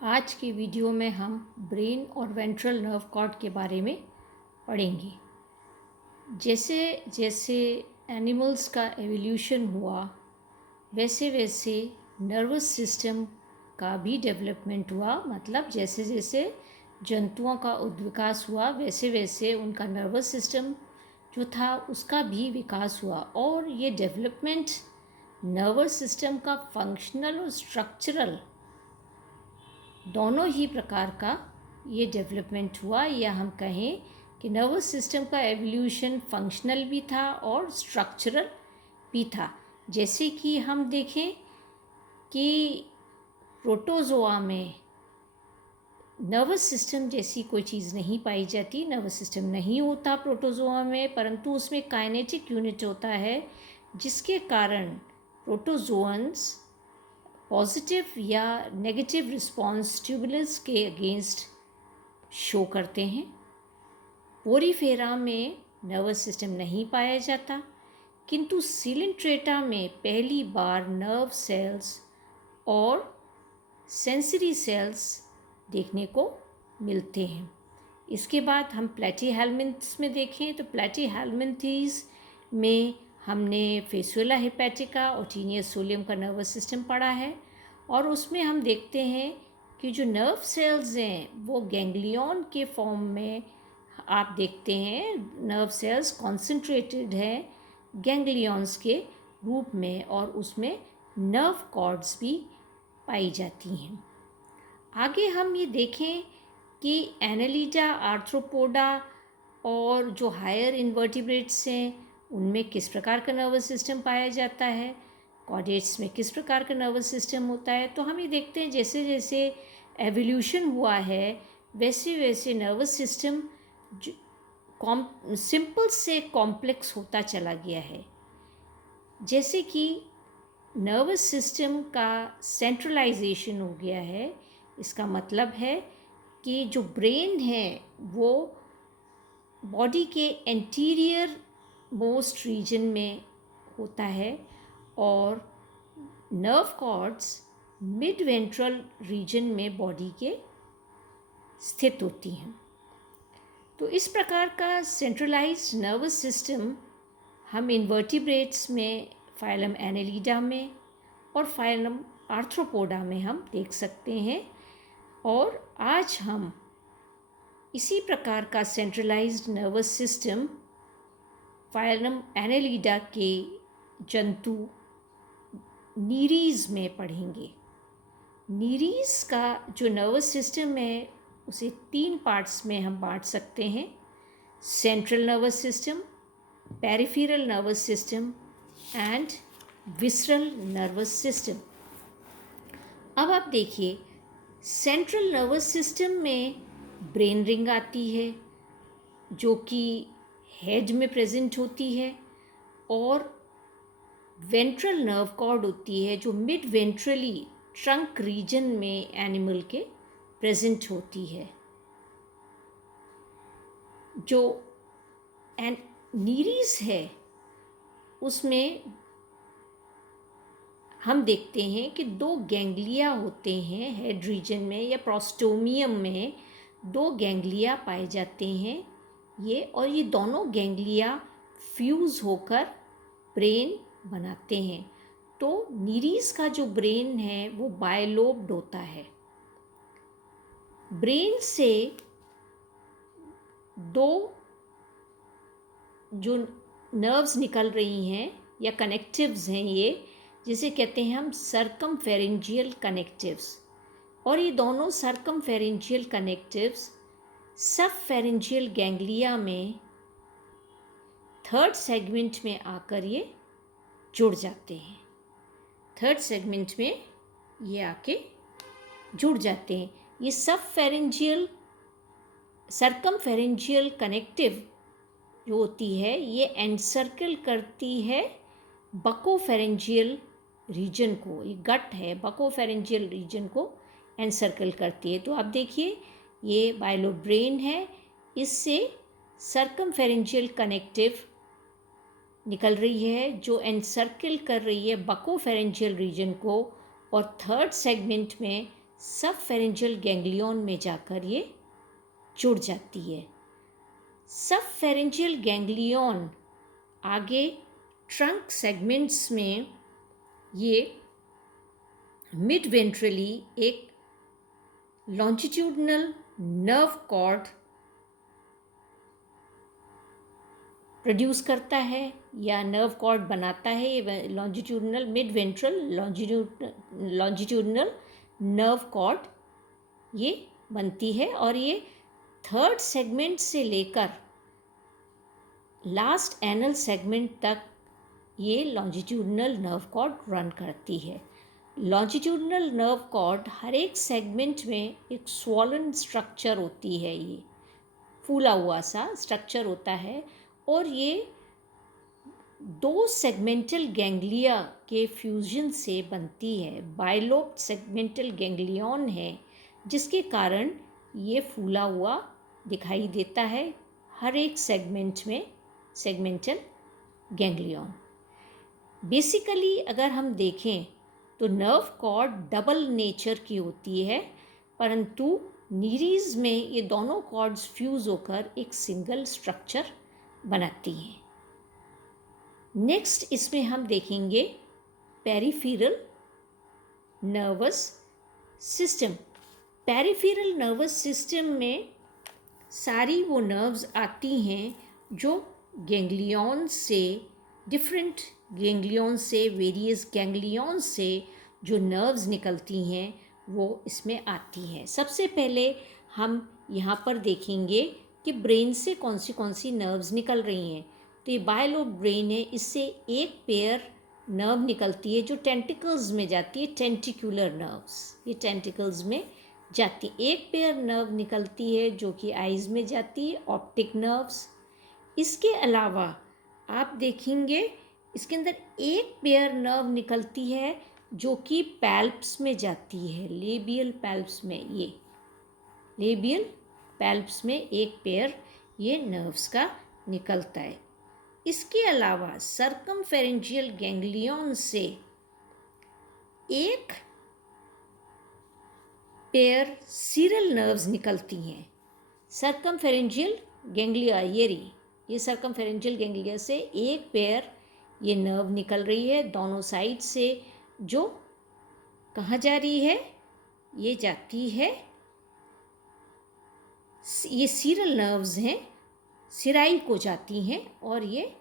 आज की वीडियो में हम ब्रेन और वेंट्रल नर्व कॉर्ड के बारे में पढ़ेंगे। जैसे जैसे एनिमल्स का एवोल्यूशन हुआ वैसे वैसे नर्वस सिस्टम का भी डेवलपमेंट हुआ। मतलब जैसे जैसे जंतुओं का विकास हुआ वैसे वैसे उनका नर्वस सिस्टम जो था उसका भी विकास हुआ। और ये डेवलपमेंट नर्वस सिस्टम का फंक्शनल और स्ट्रक्चरल दोनों ही प्रकार का ये डेवलपमेंट हुआ, या हम कहें कि नर्वस सिस्टम का एवोल्यूशन फंक्शनल भी था और स्ट्रक्चरल भी था। जैसे कि हम देखें कि प्रोटोजोआ में नर्वस सिस्टम जैसी कोई चीज़ नहीं पाई जाती, नर्वस सिस्टम नहीं होता प्रोटोजोआ में, परंतु उसमें काइनेटिक यूनिट होता है जिसके कारण प्रोटोजोअन्स पॉजिटिव या नेगेटिव रिस्पॉन्स स्टिमुलस के अगेंस्ट शो करते हैं। पोरीफेरा में नर्वस सिस्टम नहीं पाया जाता, किंतु सिलिंट्रेटा में पहली बार नर्व सेल्स और सेंसरी सेल्स देखने को मिलते हैं। इसके बाद हम प्लेटीहेल्मिन्थ्स में देखें तो प्लेटीहेल्मिन्थीज में हमने फेसुला हेपेटिका और टीनियस सोलियम का नर्वस सिस्टम पढ़ा है, और उसमें हम देखते हैं कि जो नर्व सेल्स हैं वो गैंग्लियन के फॉर्म में आप देखते हैं। नर्व सेल्स कॉन्सेंट्रेटेड हैं गैंग्लियंस के रूप में, और उसमें नर्व कॉर्ड्स भी पाई जाती हैं। आगे हम ये देखें कि एनालिडा, आर्थ्रोपोडा और जो हायर इन्वर्टिब्रेट्स हैं उनमें किस प्रकार का नर्वस सिस्टम पाया जाता है, कॉर्डेट्स में किस प्रकार का नर्वस सिस्टम होता है। तो हम ये देखते हैं जैसे जैसे एवोल्यूशन हुआ है वैसे वैसे नर्वस सिस्टम सिंपल से कॉम्प्लेक्स होता चला गया है। जैसे कि नर्वस सिस्टम का सेंट्रलाइजेशन हो गया है। इसका मतलब है कि जो ब्रेन है वो बॉडी के एंटीरियर मोस्ट रीजन में होता है, और nerve cords mid ventral region में बॉडी के स्थित होती हैं। तो इस प्रकार का सेंट्रलाइज्ड नर्वस सिस्टम हम इन्वर्टिब्रेट्स में, फाइलम एनालिडा में और फाइलम आर्थ्रोपोडा में हम देख सकते हैं। और आज हम इसी प्रकार का centralised nervous system phylum Annelida के जंतु नीरीज में पढ़ेंगे। नीरीज का जो नर्वस सिस्टम है उसे 3 पार्ट्स में हम बांट सकते हैं: central nervous system, peripheral nervous system and visceral nervous system. अब आप देखिए, सेंट्रल नर्वस सिस्टम में ब्रेन रिंग आती है जो कि हेड में प्रेजेंट होती है, और वेंट्रल नर्व कॉर्ड होती है जो मिड वेंट्रली ट्रंक रीजन में एनिमल के प्रेजेंट होती है। जो नीरीज है उसमें हम देखते हैं कि 2 गैंग्लिया होते हैं हेड रीजन में, या प्रोस्टोमियम में 2 गैंग्लिया पाए जाते हैं और ये दोनों गैंग्लिया फ्यूज़ होकर ब्रेन बनाते हैं। तो नीरीज का जो ब्रेन है वो बायलोब्ड होता है। ब्रेन से 2 जो नर्व्स निकल रही हैं या कनेक्टिव्स हैं, ये जिसे कहते हैं हम सर्कमफेरेंजियल कनेक्टिव्स, और ये दोनों सर्कमफेरेंजियल कनेक्टिव्स सबफेरेंजियल गैंग्लिया में 3rd सेगमेंट में आकर ये जुड़ जाते हैं। 3rd सेगमेंट में ये आके जुड़ जाते हैं। ये सबफेरेंजियल सर्कमफेरेंजियल कनेक्टिव जो होती है ये एनसर्कल करती है बकोफेरेंजियल रीजन को। ये गट है, बकोफेरेंजियल रीजन को एनसर्कल करती है। तो आप देखिए ये बायलोब ब्रेन है, इससे सर्कमफेरेंजियल कनेक्टिव निकल रही है जो एनसर्कल कर रही है बकोफेरेंजियल रीजन को, और 3rd सेगमेंट में सब फेरेंजियल गैंग्लियन में जाकर ये जुड़ जाती है। सब फेरेंजियल गैंग्लियन आगे ट्रंक सेगमेंट्स में ये मिड वेंट्रली एक लॉन्जिट्यूडनल नर्व कॉर्ड प्रोड्यूस करता है या नर्व कॉर्ड बनाता है। ये longitudinal mid ventral longitudinal nerve cord ये बनती है और ये थर्ड सेगमेंट से लेकर लास्ट एनल सेगमेंट तक ये लॉन्जिट्यूडनल नर्व कॉर्ड रन करती है। लॉन्जिट्यूडनल नर्व कॉर्ड हर एक सेगमेंट में एक स्वॉलन स्ट्रक्चर होती है, ये फूला हुआ सा स्ट्रक्चर होता है और ये दो सेगमेंटल गैंग्लिया के फ्यूजन से बनती है। बाइलोब्ड सेगमेंटल गैंग्लियन है जिसके कारण ये फूला हुआ दिखाई देता है हर एक सेगमेंट में सेगमेंटल गैंग्लियन। बेसिकली अगर हम देखें तो नर्व कॉर्ड डबल नेचर की होती है, परंतु नीरीज में ये दोनों कॉर्ड्स फ्यूज होकर एक सिंगल स्ट्रक्चर बनाती हैं। नेक्स्ट इसमें हम देखेंगे peripheral nervous system. Peripheral nervous system में सारी वो नर्व्स आती हैं जो गैंग्लियन से डिफरेंट गैंग्लियन से वेरियस गैंग्लियन से जो नर्व्स निकलती हैं वो इसमें आती हैं। सबसे पहले हम यहाँ पर देखेंगे कि ब्रेन से कौन सी नर्व्स निकल रही हैं। तो ये बायलोब ब्रेन है, इससे एक पेयर नर्व निकलती है जो टेंटिकल्स में जाती है, टेंटिकुलर नर्व्स, ये टेंटिकल्स में जाती। एक पेयर नर्व निकलती है जो कि आइज़ में जाती है, ऑप्टिक नर्व्स। इसके अलावा आप देखेंगे इसके अंदर एक पेयर नर्व निकलती है जो कि पैल्प्स में जाती है, लेबियल पैल्प्स में। ये लेबियल पैल्प्स में एक पेयर ये नर्व्स का निकलता है। इसके अलावा सर्कमफेरेंजियल गैंग्लियन से एक पेयर सीरल नर्व्स निकलती हैं। सर्कमफेरेंजियल गैंग्लिया ये सर्कमफेरेंजियल गैंग्लिया से एक पेयर ये नर्व निकल रही है दोनों साइड से, जो कहाँ जा रही है, ये जाती है, ये सीरल नर्व्स हैं, सिराई को जाती हैं और ये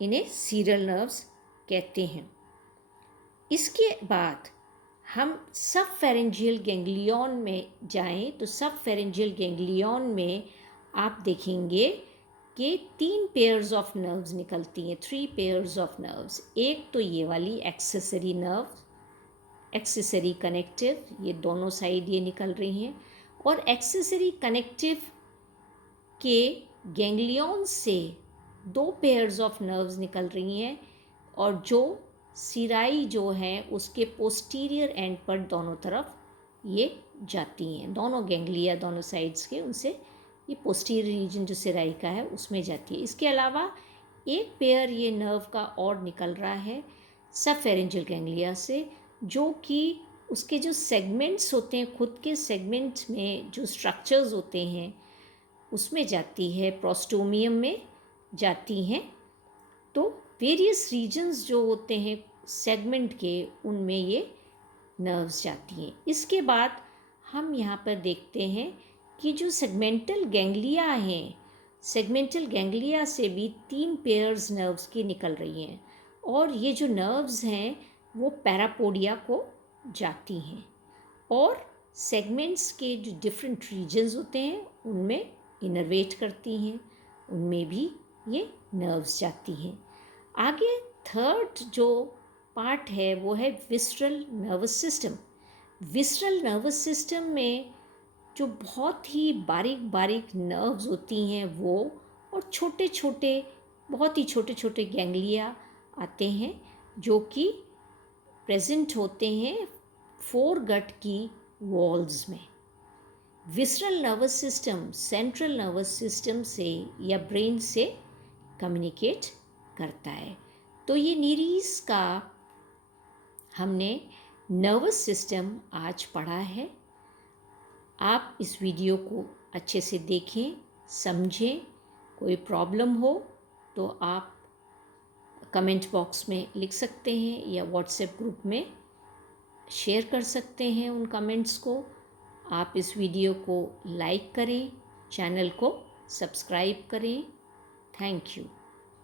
इन्हें सीरल नर्व्स कहते हैं। इसके बाद हम सब फेरेंजियल गैंग्लियन में जाएं तो सब फेरेंजियल गैंग्लियन में आप देखेंगे कि 3 पेयर्स ऑफ नर्व्स निकलती हैं, 3 पेयर्स ऑफ नर्व्स। एक तो ये वाली एक्सेसरी नर्व, एक्सेसरी कनेक्टिव, ये दोनों साइड ये निकल रही हैं और एक्सेसरी कनेक्टिव के गैंग्लियन से 2 पेयर्स ऑफ नर्व्स निकल रही हैं और जो सिराई जो है उसके पोस्टीरियर एंड पर दोनों तरफ ये जाती हैं। दोनों गैंग्लिया दोनों साइड्स के उनसे ये पोस्टीरियर रीजन जो सिराई का है उसमें जाती है। इसके अलावा एक पेयर ये नर्व का और निकल रहा है सब फेरेंजियल गैंग्लिया से, जो कि उसके जो सेगमेंट्स होते हैं, खुद के सेगमेंट में जो स्ट्रक्चर्स होते हैं उसमें जाती है, प्रोस्टोमियम में जाती हैं। तो वेरियस रीजन्स जो होते हैं सेगमेंट के उनमें ये नर्व्स जाती हैं। इसके बाद हम यहाँ पर देखते हैं कि जो सेगमेंटल गैंग्लिया हैं, सेगमेंटल गैंग्लिया से भी 3 पेयर्स नर्व्स की निकल रही हैं और ये जो नर्व्स हैं वो पैरापोडिया को जाती हैं और सेगमेंट्स के जो डिफरेंट रीजन्स होते हैं उनमें इनर्वेट करती हैं, उनमें भी ये नर्व्स जाती हैं। आगे थर्ड जो पार्ट है वो है visceral nervous system. Visceral nervous system में जो बहुत ही बारीक बारीक नर्व्स होती हैं वो और छोटे छोटे बहुत ही छोटे छोटे गैंग्लिया आते हैं जो कि प्रेजेंट होते हैं फोरगट की वॉल्स में। Visceral nervous system central nervous system से या ब्रेन से कम्युनिकेट करता है। तो ये नीरीज का हमने नर्वस सिस्टम आज पढ़ा है। आप इस वीडियो को अच्छे से देखें, समझें। कोई प्रॉब्लम हो तो आप कमेंट बॉक्स में लिख सकते हैं या व्हाट्सएप ग्रुप में शेयर कर सकते हैं उन कमेंट्स को। आप इस वीडियो को लाइक करें, चैनल को सब्सक्राइब करें। Thank you.